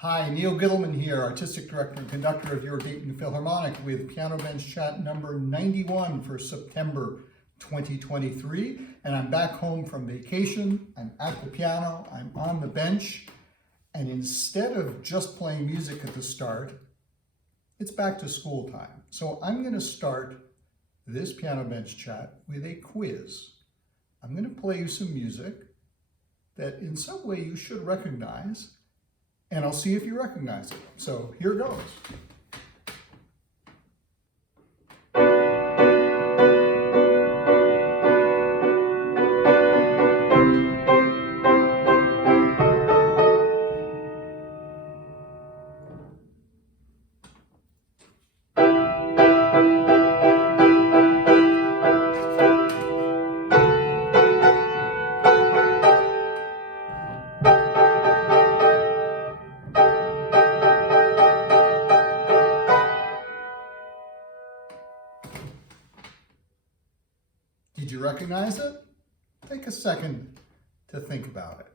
Hi, Neil Gittleman here, Artistic Director and Conductor of your Dayton Philharmonic with Piano Bench Chat number 91 for September 2023. And I'm back home from vacation, I'm at the piano, I'm on the bench, and instead of just playing music at the start, it's back to school time. So I'm going to start this Piano Bench Chat with a quiz. I'm going to play you some music that in some way you should recognize, and I'll see if you recognize it. So here goes. Did you recognize it? Take a second to think about it.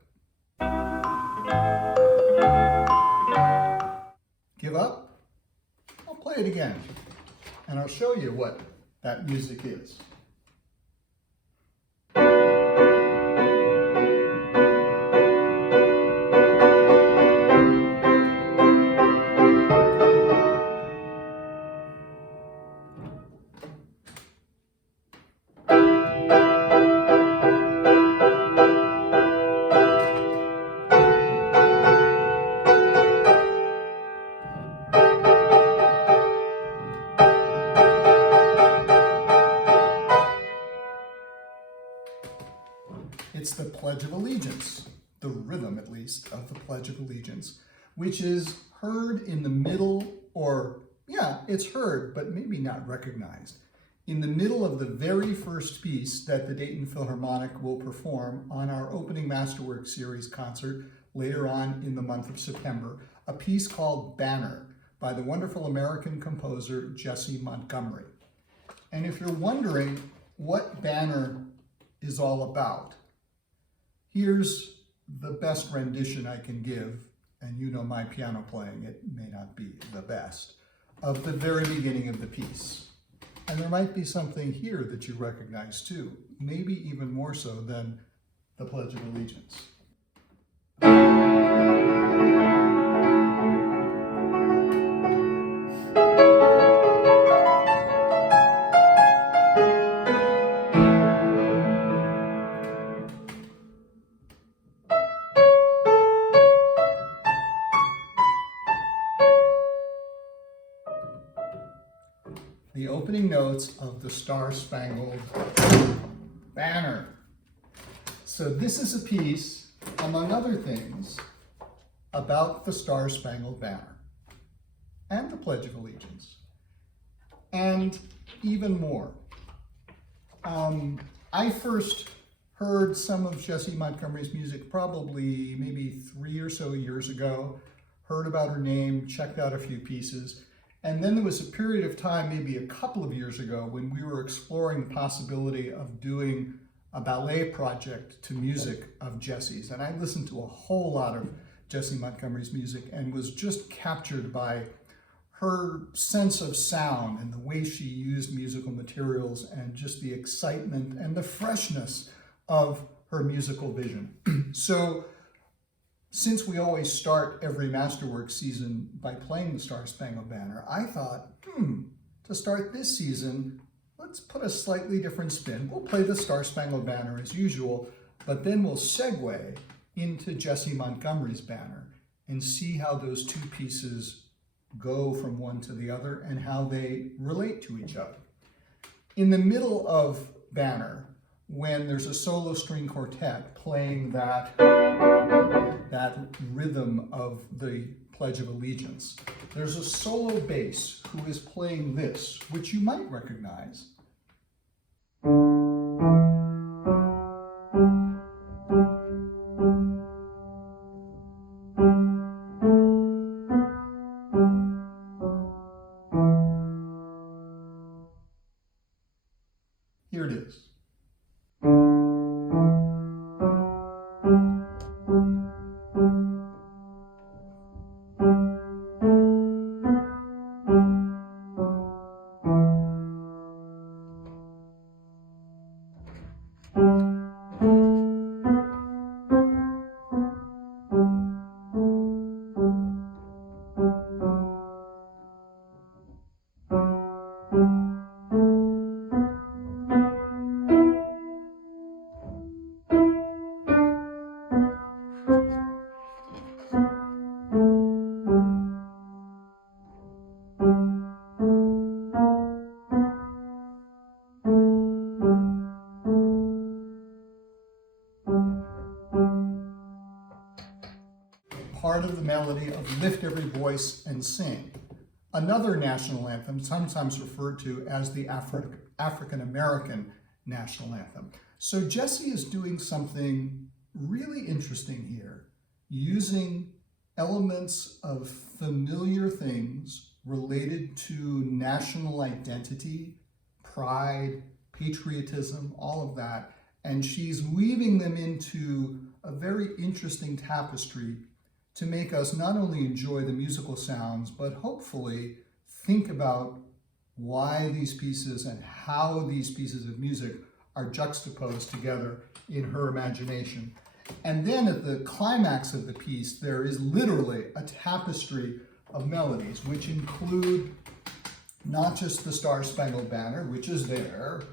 Give up? I'll play it again, and I'll show you what that music is. It's the Pledge of Allegiance, the rhythm at least of the Pledge of Allegiance, which is heard in the middle, or yeah, it's heard, but maybe not recognized, in the middle of the very first piece that the Dayton Philharmonic will perform on our opening Masterwork Series concert later on in the month of September, a piece called Banner by the wonderful American composer Jessie Montgomery. And if you're wondering what Banner is all about, here's the best rendition I can give, and you know my piano playing, it may not be the best, of the very beginning of the piece. And there might be something here that you recognize too, maybe even more so than the Pledge of Allegiance. The opening notes of the Star-Spangled Banner. So this is a piece, among other things, about the Star-Spangled Banner and the Pledge of Allegiance, and even more. I first heard some of Jessie Montgomery's music probably maybe 3 or so years ago, heard about her name, checked out a few pieces. And then there was a period of time, maybe a couple of years ago, when we were exploring the possibility of doing a ballet project to music of Jessie's. And I listened to a whole lot of Jessie Montgomery's music and was just captured by her sense of sound and the way she used musical materials and just the excitement and the freshness of her musical vision. So, since we always start every Masterwork season by playing the Star-Spangled Banner, I thought, to start this season, let's put a slightly different spin. We'll play the Star-Spangled Banner as usual, but then we'll segue into Jessie Montgomery's Banner and see how those two pieces go from one to the other and how they relate to each other. In the middle of Banner, when there's a solo string quartet playing that rhythm of the Pledge of Allegiance, there's a solo bass who is playing this, which you might recognize. Here it is. part of the melody of Lift Every Voice and Sing, another national anthem sometimes referred to as the African American national anthem. So Jessie is doing something really interesting here, using elements of familiar things related to national identity, pride, patriotism, all of that, and she's weaving them into a very interesting tapestry to make us not only enjoy the musical sounds, but hopefully think about why these pieces and how these pieces of music are juxtaposed together in her imagination. And then at the climax of the piece, there is literally a tapestry of melodies, which include not just the Star-Spangled Banner, which is there,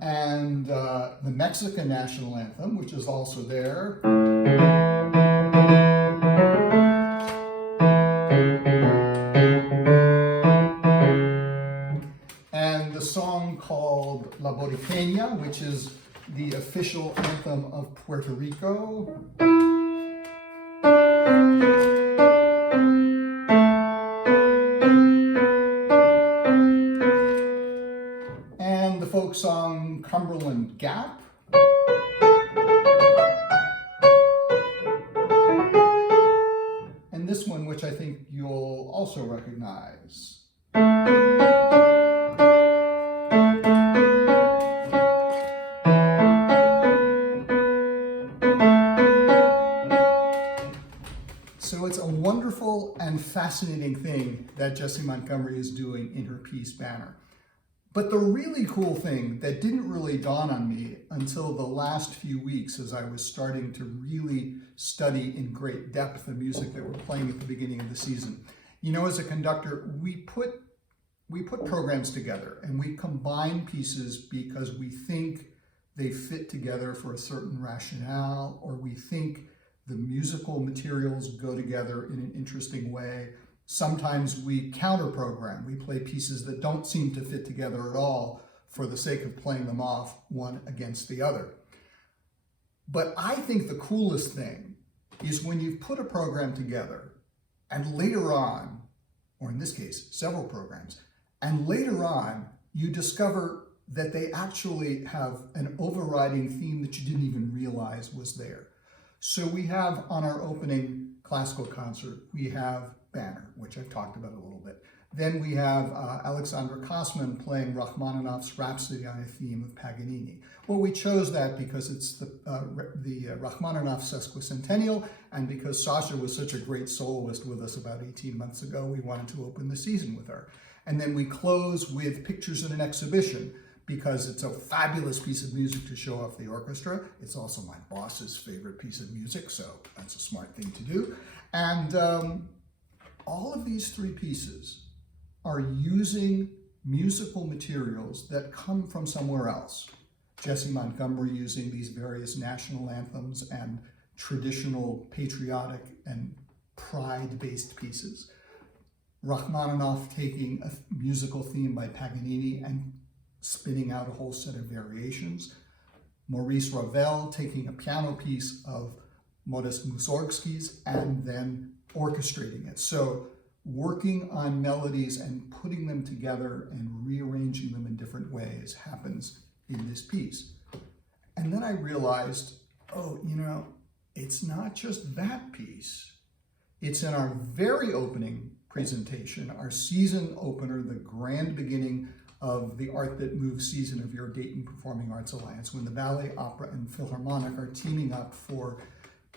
and the Mexican national anthem, which is also there, and the song called La Boriqueña, which is the official anthem of Puerto Rico. And the folk song Cumberland Gap. And this one, which I think you'll also recognize. So it's a wonderful and fascinating thing that Jessie Montgomery is doing in her piece Banner. But the really cool thing that didn't really dawn on me until the last few weeks as I was starting to really study in great depth the music that we're playing at the beginning of the season. You know, as a conductor, we put programs together and we combine pieces because we think they fit together for a certain rationale, or we think the musical materials go together in an interesting way. Sometimes we counter-program. We play pieces that don't seem to fit together at all for the sake of playing them off one against the other. But I think the coolest thing is when you've put a program together and later on, or in this case, several programs, and later on you discover that they actually have an overriding theme that you didn't even realize was there. So we have on our opening classical concert, we have Banner, which I've talked about a little bit. Then we have Alexandra Kosman playing Rachmaninoff's Rhapsody on a theme of Paganini. Well, we chose that because it's the Rachmaninoff sesquicentennial, and because Sasha was such a great soloist with us about 18 months ago, we wanted to open the season with her. And then we close with Pictures in an Exhibition, because it's a fabulous piece of music to show off the orchestra. It's also my boss's favorite piece of music, so that's a smart thing to do. And all of these three pieces are using musical materials that come from somewhere else. Jessie Montgomery using these various national anthems and traditional patriotic and pride-based pieces. Rachmaninoff taking a musical theme by Paganini and spinning out a whole set of variations. Maurice Ravel taking a piano piece of Modest Mussorgsky's and then orchestrating it. So working on melodies and putting them together and rearranging them in different ways happens in this piece. And then I realized, oh, you know, it's not just that piece. It's in our very opening presentation, our season opener, the grand beginning of the Art That Moves season of your Dayton Performing Arts Alliance, when the Ballet, Opera, and Philharmonic are teaming up for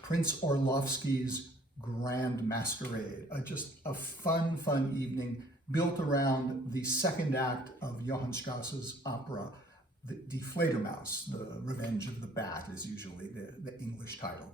Prince Orlovsky's Grand Masquerade, just a fun evening built around the second act of Johann Strauss's opera, Die Fledermaus, The Revenge of the Bat is usually the English title.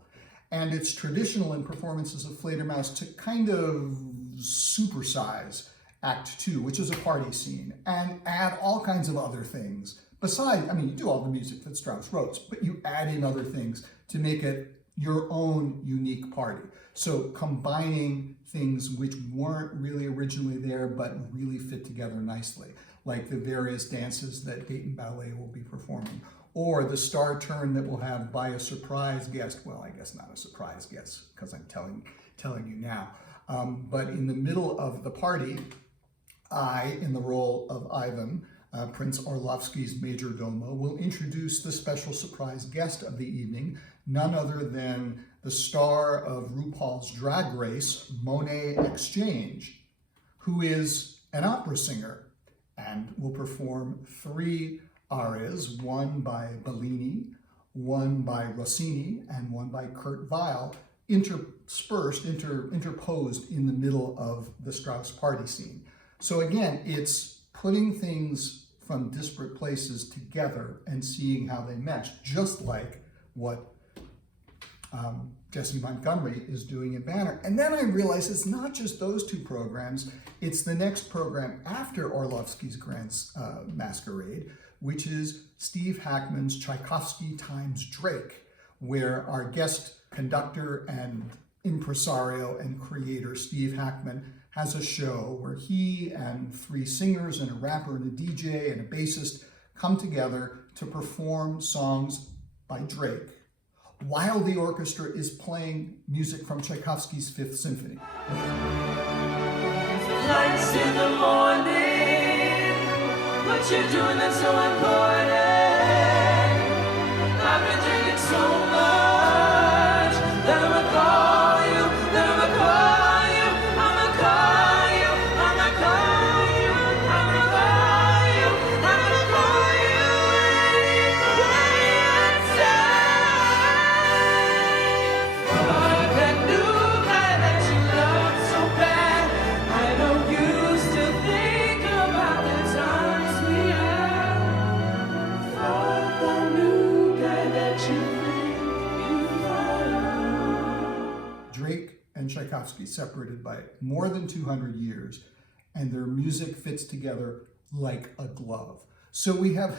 And it's traditional in performances of Fledermaus to kind of supersize Act 2, which is a party scene, and add all kinds of other things. Besides, I mean, you do all the music that Strauss wrote, but you add in other things to make it your own unique party. So combining things which weren't really originally there, but really fit together nicely, like the various dances that Dayton Ballet will be performing, or the star turn that we'll have by a surprise guest. Well, I guess not a surprise guest because I'm telling you now. But in the middle of the party, I, in the role of Ivan, Prince Orlovsky's major domo, will introduce the special surprise guest of the evening, none other than the star of RuPaul's Drag Race, Monet Exchange, who is an opera singer and will perform 3 arias, one by Bellini, one by Rossini, and one by Kurt Weill, interposed in the middle of the Strauss party scene. So again, it's putting things from disparate places together and seeing how they mesh, just like what Jessie Montgomery is doing in Banner. And then I realized it's not just those 2 programs, it's the next program after Orlovsky's Grand Masquerade, which is Steve Hackman's Tchaikovsky times Drake, where our guest conductor and impresario and creator Steve Hackman has a show where he and 3 singers and a rapper and a DJ and a bassist come together to perform songs by Drake while the orchestra is playing music from Tchaikovsky's 5th Symphony. Lights in the morning, what you're doing that's so important. I've been drinking so much that I'ma call you, that I'ma call you, I'ma call you, I'ma call you, I'ma call you, I'ma call you for that new guy that you love so bad. I know you still think about the times we had. For that new guy that you think you love. Drake and Tchaikovsky separated by more than 200 years, and their music fits together like a glove. So we have,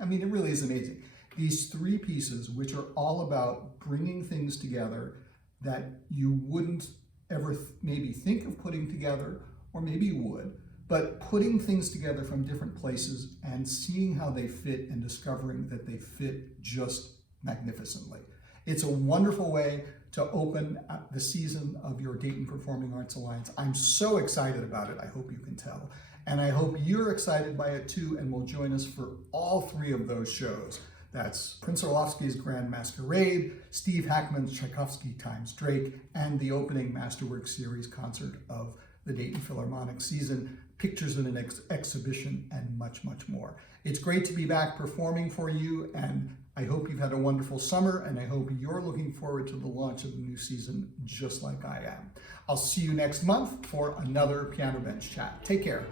I mean, it really is amazing. These 3 pieces, which are all about bringing things together that you wouldn't ever maybe think of putting together, or maybe you would, but putting things together from different places and seeing how they fit and discovering that they fit just magnificently. It's a wonderful way to open the season of your Dayton Performing Arts Alliance. I'm so excited about it, I hope you can tell. And I hope you're excited by it too and will join us for all 3 of those shows. That's Prince Orlovsky's Grand Masquerade, Steve Hackman's Tchaikovsky times Drake, and the opening Masterwork Series concert of the Dayton Philharmonic season, pictures in an exhibition, and much, much more. It's great to be back performing for you, and I hope you've had a wonderful summer, and I hope you're looking forward to the launch of the new season just like I am. I'll see you next month for another Piano Bench Chat. Take care.